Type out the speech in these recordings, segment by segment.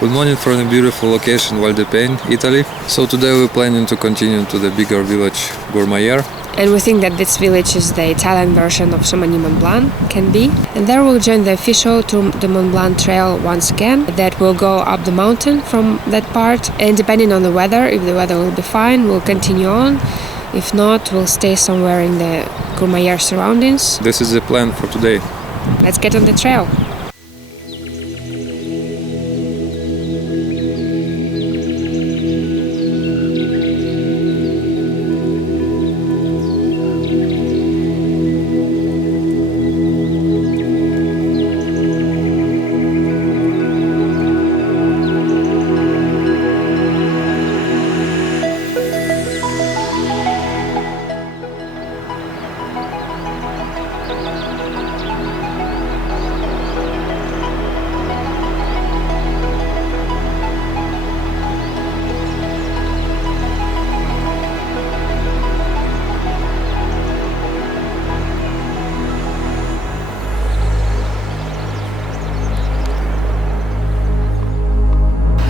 Good morning from a beautiful location, Val di Penne, Italy. So today we're planning to continue to the bigger village, Courmayer. And we think that this village is the Italian version of Chamonix Mont Blanc can be. And there we'll join the official Tour du Mont Blanc trail once again that will go up the mountain from that part. And depending on the weather, if the weather will be fine, we'll continue on. If not, we'll stay somewhere in the Courmayer surroundings. This is the plan for today. Let's get on the trail.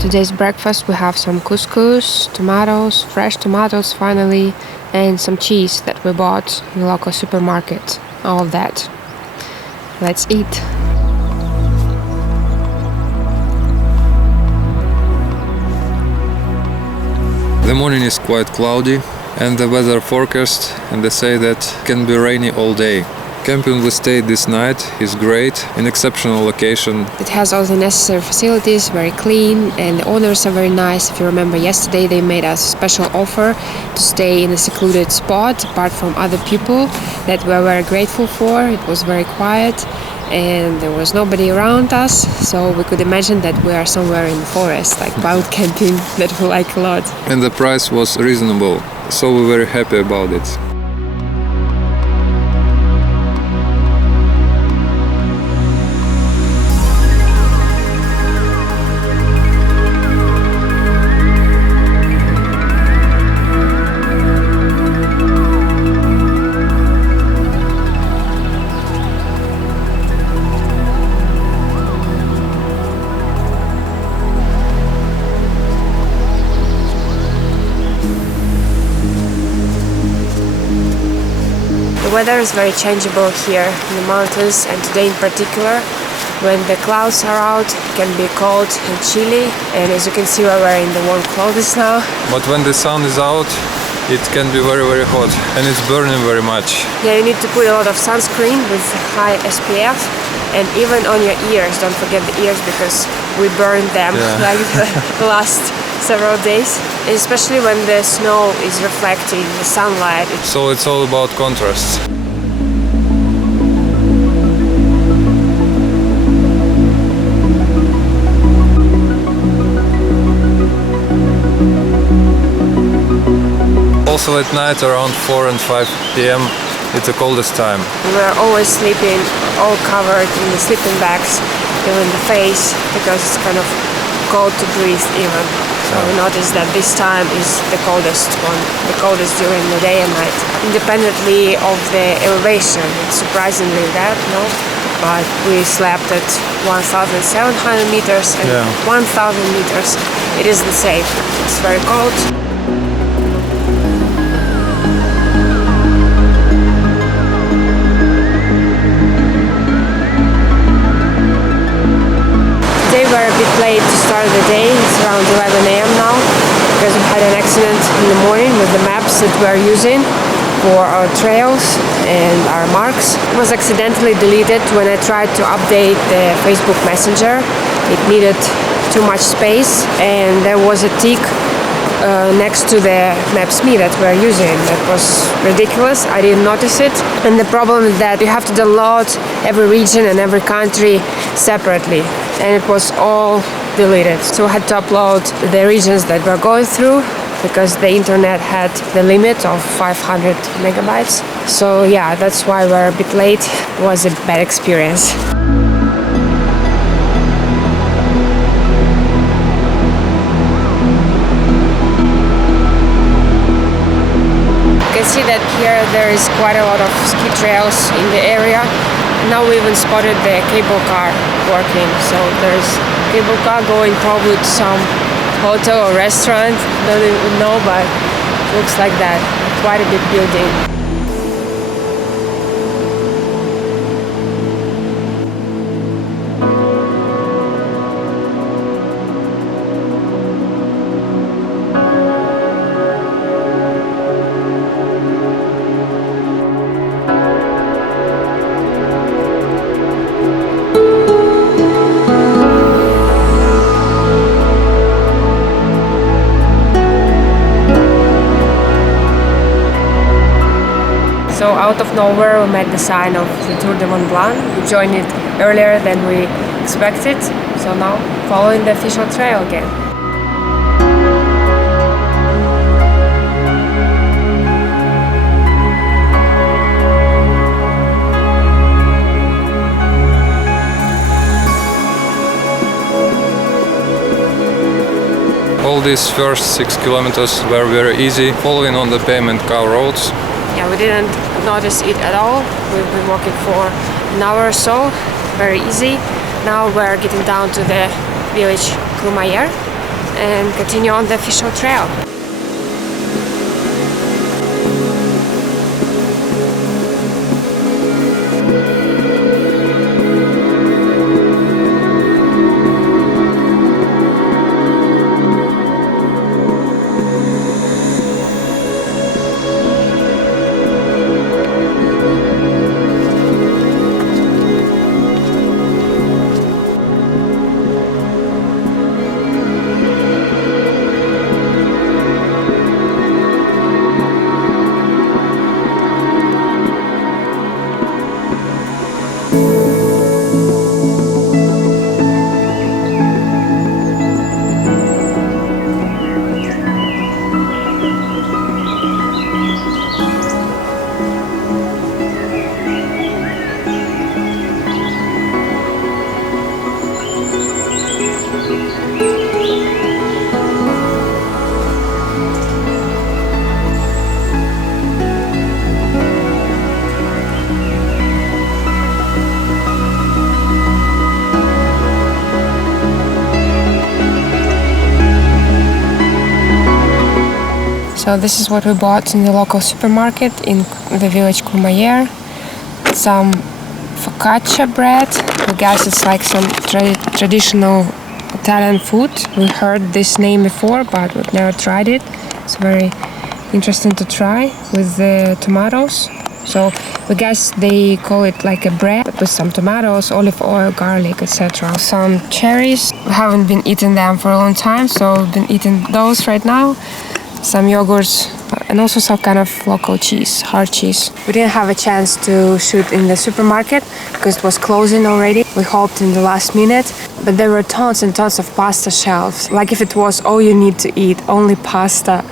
Today's breakfast we have some couscous, tomatoes, fresh tomatoes finally, and some cheese that we bought in the local supermarket. All of that. Let's eat. The morning is quite cloudy and the weather forecast, and they say that it can be rainy all day. Camping we stayed this night is great, an exceptional location. It has all the necessary facilities, very clean, and the owners are very nice. If you remember yesterday, they made us a special offer to stay in a secluded spot apart from other people that we are very grateful for. It was very quiet and there was nobody around us, so we could imagine that we are somewhere in the forest, like wild camping that we like a lot. And the price was reasonable, so we're very happy about it. The weather is very changeable here in the mountains, and today in particular, when the clouds are out, it can be cold and chilly, and as you can see we're wearing the warm clothes now. But when the sun is out, it can be very, very hot, and it's burning very much. Yeah, you need to put a lot of sunscreen with high SPF, and even on your ears, don't forget the ears because we burned them like the last several days, especially when the snow is reflecting the sunlight. So it's all about contrast. Also at night around 4 and 5 p.m. it's the coldest time. We're always sleeping all covered in the sleeping bags, even the face, because it's kind of cold to breathe even. So we noticed that this time is the coldest one, the coldest during the day and night, independently of the elevation. It's surprisingly that, no? But we slept at 1,700 meters and 1,000 meters. It is the same. It's very cold. We're a bit late to start the day. It's around 11 a.m. now because we had an accident in the morning with the maps that we're using for our trails and our marks. It was accidentally deleted when I tried to update the Facebook Messenger. It needed too much space and there was a tick next to the Maps.me that we're using. That was ridiculous. I didn't notice it. And the problem is that you have to download every region and every country separately. And it was all deleted. So I had to upload the regions that we're going through because the internet had the limit of 500 megabytes. So yeah, that's why we're a bit late. It was a bad experience. You can see that here there is quite a lot of ski trails in the area. Now we even spotted the cable car working, so there's cable car going probably to some hotel or restaurant. Don't even know, but it looks like that. Quite a big building. So out of nowhere we met the sign of the Tour du Mont Blanc. We joined it earlier than we expected. So now following the official trail again. All these first 6 kilometers were very easy, following on the pavement car roads. Yeah, we didn't notice it at all. We've been walking for an hour or so, very easy. Now we're getting down to the village Courmayer and continue on the official trail. So this is what we bought in the local supermarket in the village Courmayer. Some focaccia bread. I guess it's like some traditional Italian food. We heard this name before, but we've never tried it. It's very interesting to try with the tomatoes. So we guess they call it like a bread with some tomatoes, olive oil, garlic, etc. Some cherries. We haven't been eating them for a long time, so we've been eating those right now. Some yogurts and also some kind of local cheese, hard cheese. We didn't have a chance to shoot in the supermarket because it was closing already. We hoped in the last minute, but there were tons and tons of pasta shelves. Like if it was all you need to eat, only pasta.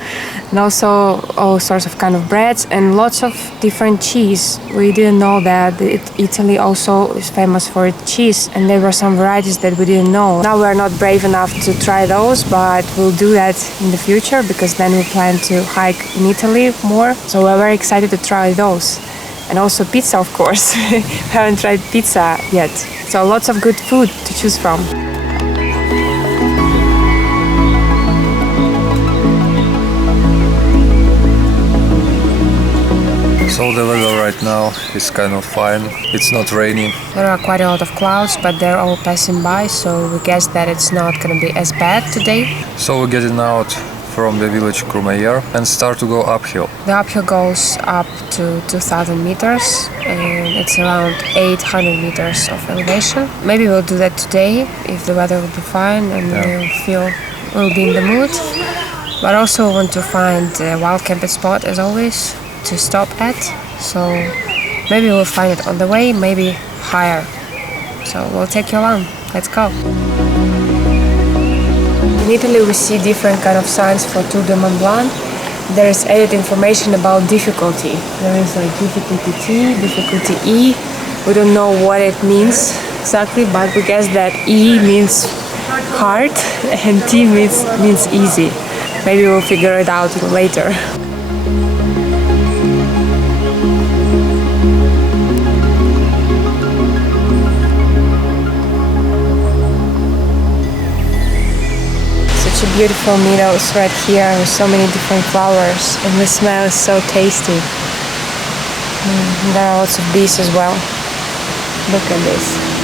And also all sorts of kind of breads and lots of different cheese. We didn't know that Italy also is famous for its cheese, and there were some varieties that we didn't know. Now we're not brave enough to try those, but we'll do that in the future because then we plan to hike in Italy more. So we're very excited to try those. And also pizza, of course. Haven't tried pizza yet. So lots of good food to choose from. So the weather right now is kind of fine. It's not raining. There are quite a lot of clouds, but they're all passing by, so we guess that it's not going to be as bad today. So we're getting out from the village Courmayer and start to go uphill. The uphill goes up to 2,000 meters and it's around 800 meters of elevation. Maybe we'll do that today if the weather will be fine and we'll be in the mood. But also want to find a wild camping spot as always to stop at. So maybe we'll find it on the way, maybe higher. So we'll take you along. Let's go. In Italy we see different kind of signs for Tour du Mont Blanc. There is added information about difficulty. There is like difficulty T, difficulty E. We don't know what it means exactly, but we guess that E means hard and T means easy. Maybe we'll figure it out later. beautiful meadows right here with so many different flowers, and the smell is so tasty. There are lots of bees as well. Look at this.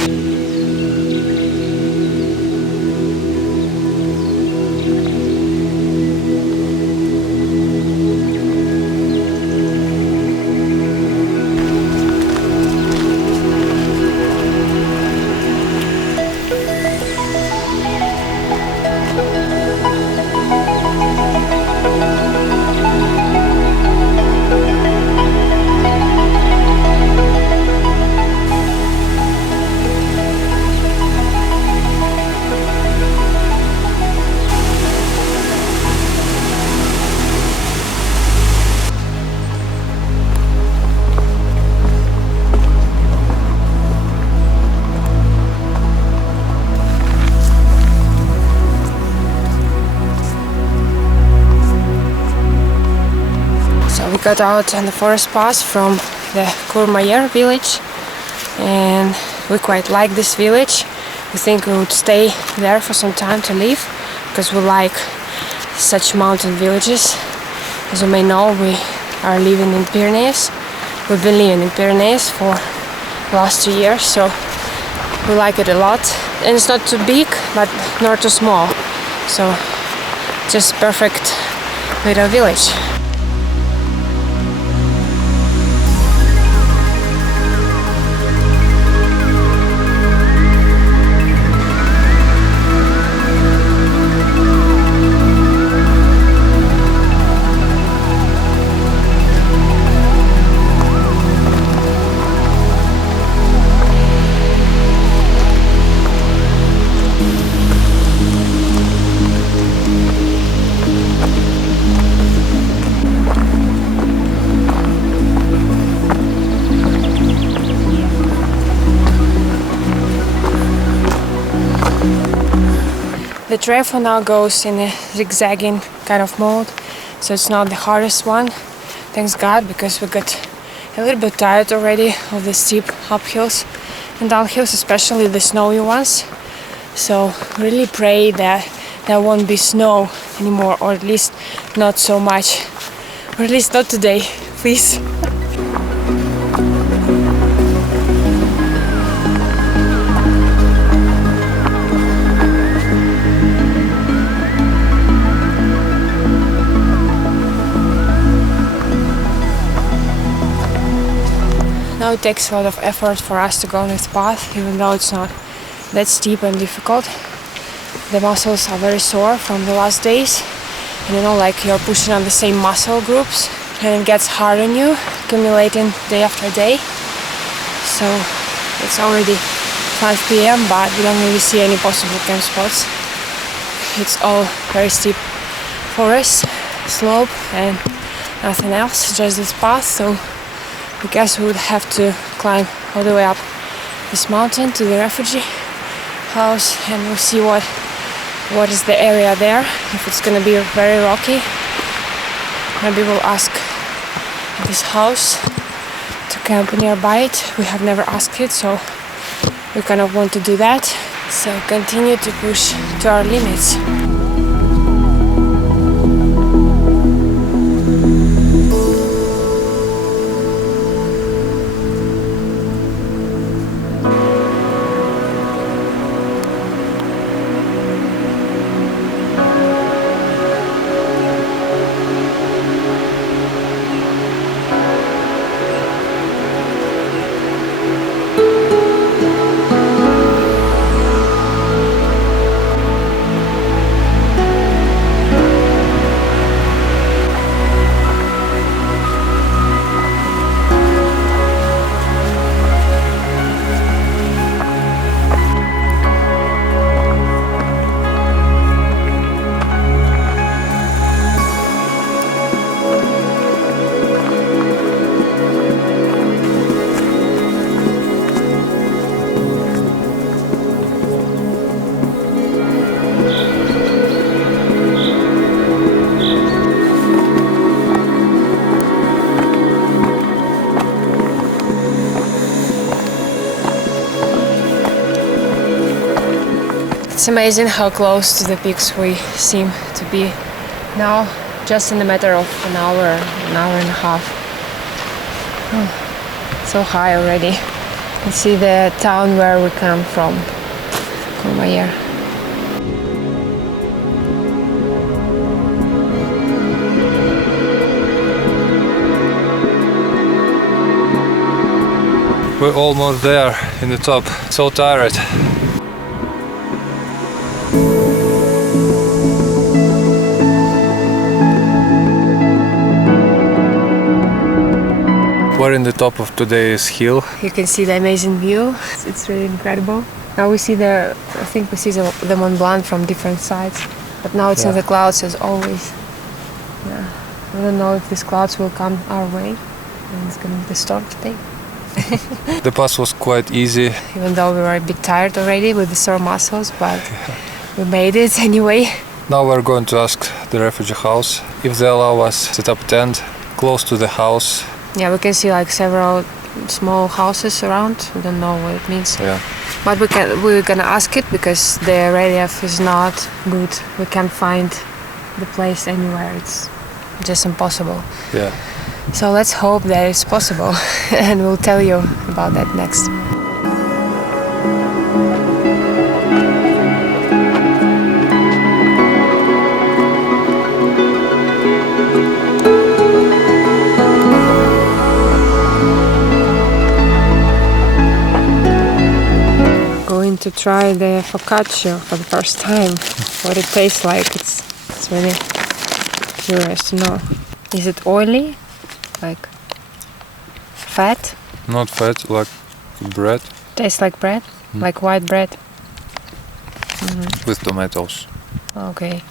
We got out on the forest pass from the Courmayer village, and we quite like this village. We think we would stay there for some time to live because we like such mountain villages. As you may know, we are living in Pyrenees. We've been living in Pyrenees for the last 2 years, so we like it a lot. And it's not too big, but not too small, so just perfect little village. The trail for now goes in a zigzagging kind of mode, so it's not the hardest one, thanks God, because we got a little bit tired already of the steep uphills and downhills, especially the snowy ones. So really pray that there won't be snow anymore, or at least not so much, or at least not today, please. Now it takes a lot of effort for us to go on this path, even though it's not that steep and difficult. The muscles are very sore from the last days, and you know, like you're pushing on the same muscle groups, and it gets hard on you, accumulating day after day. So it's already 5 p.m, but we don't really see any possible camp spots. It's all very steep forest, slope, and nothing else, just this path. So I guess we would have to climb all the way up this mountain to the refugee house, and we'll see what is the area there. If it's gonna be very rocky, maybe we'll ask this house to camp nearby it. We have never asked it, so we kind of want to do that. So continue to push to our limits. It's amazing how close to the peaks we seem to be now, just in a matter of an hour and a half. So high already. You see the town where we come from, Courmayer. We're almost there in the top. So tired. We're in the top of today's hill. You can see the amazing view. It's really incredible. Now we see I think we see the Mont Blanc from different sides. But now it's in the clouds as always. Yeah. I don't know if these clouds will come our way. And it's gonna be the storm today. The pass was quite easy. Even though we were a bit tired already with the sore muscles, but we made it anyway. Now we're going to ask the refugee house if they allow us to set up a tent close to the house. Yeah, we can see like several small houses around. We don't know what it means. Yeah. But we're gonna ask it because the relief is not good. We can't find the place anywhere. It's just impossible. Yeah. So let's hope that it's possible, and we'll tell you about that next. Going to try the focaccia for the first time. What it tastes like. It's really curious to know. Is it oily? Like fat? Not fat, like bread. Tastes like bread? Like white bread? With tomatoes. Okay.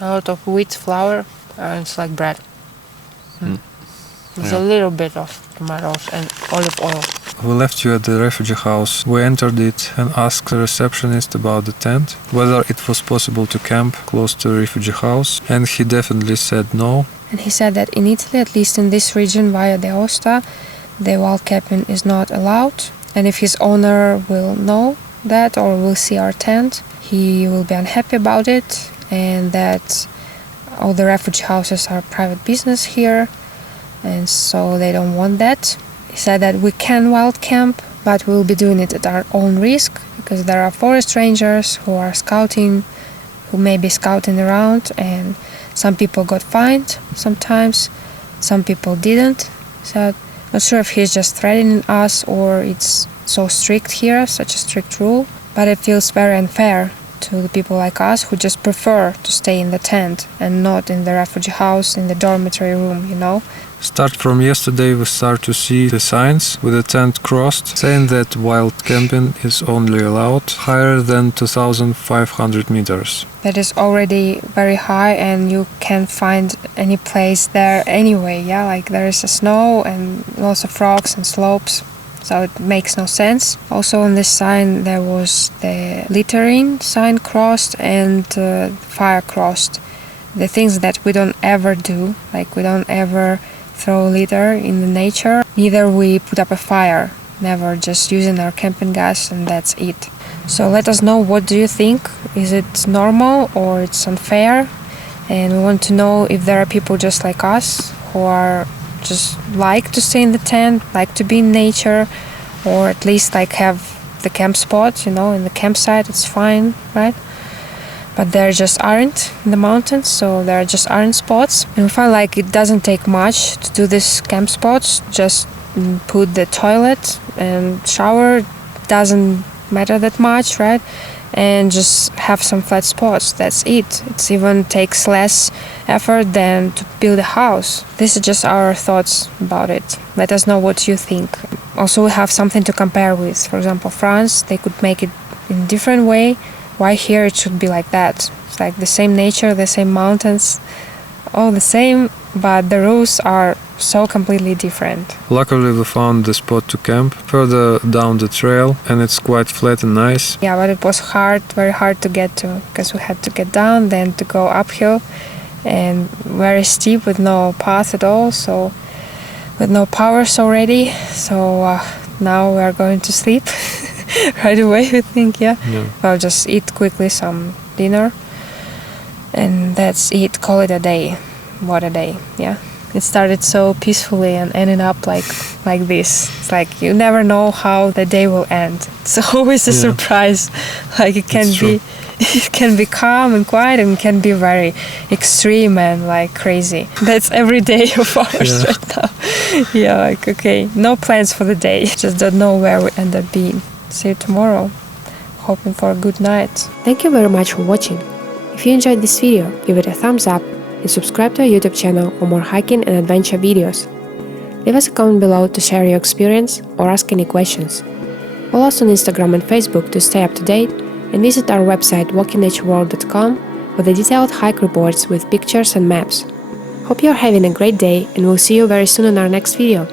A lot of wheat flour and it's like bread. There's a little bit of tomatoes and olive oil. We left you at the refugee house. We entered it and asked the receptionist about the tent, whether it was possible to camp close to the refugee house, and he definitely said no. And he said that in Italy, at least in this region via the Aosta, the wild camping is not allowed. And if his owner will know that or will see our tent, he will be unhappy about it, and that all the refugee houses are private business here, and so they don't want that. He said that we can wild camp, but we'll be doing it at our own risk, because there are forest rangers who are scouting, who may be scouting around, and some people got fined sometimes, some people didn't. So not sure if he's just threatening us or it's so strict here, such a strict rule, but it feels very unfair to the people like us who just prefer to stay in the tent and not in the refugee house, in the dormitory room, you know. Start from yesterday, we start to see the signs with the tent crossed, saying that wild camping is only allowed higher than 2,500 meters. That is already very high, and you can't find any place there anyway, yeah? Like there is snow and lots of rocks and slopes, so it makes no sense. Also on this sign there was the littering sign crossed and fire crossed. The things that we don't ever do, like we don't ever throw litter in the nature, neither we put up a fire, never, just using our camping gas and that's it. So let us know, what do you think? Is it normal or it's unfair? And we want to know if there are people just like us who are just like to stay in the tent, like to be in nature, or at least like have the camp spot, you know, in the campsite, it's fine, right? But there just aren't in the mountains, so there just aren't spots. And we find like it doesn't take much to do these camp spots. Just put the toilet and shower, doesn't matter that much, right? And just have some flat spots, that's it. It even takes less effort than to build a house. This is just our thoughts about it. Let us know what you think. Also, we have something to compare with. For example, France, they could make it in a different way. Why here it should be like that? It's like the same nature, the same mountains, all the same, but the rules are so completely different. Luckily we found the spot to camp further down the trail, and it's quite flat and nice. Yeah, but it was hard, very hard to get to, because we had to get down, then to go uphill, and very steep with no path at all, so with no powers already. So now we are going to sleep. Right away, we think, yeah. We'll just eat quickly some dinner and that's it. Call it a day. What a day, yeah. It started so peacefully and ended up like this. It's like you never know how the day will end. It's always a surprise. Like it can be calm and quiet, and can be very extreme and like crazy. That's every day of ours right now. Yeah, like okay, no plans for the day. Just don't know where we end up being. See you tomorrow. Hoping for a good night. Thank you very much for watching. If you enjoyed this video, give it a thumbs up and subscribe to our YouTube channel for more hiking and adventure videos. Leave us a comment below to share your experience or ask any questions. Follow us on Instagram and Facebook to stay up to date, and visit our website walkingnatureworld.com for the detailed hike reports with pictures and maps. Hope you're having a great day, and we'll see you very soon in our next video.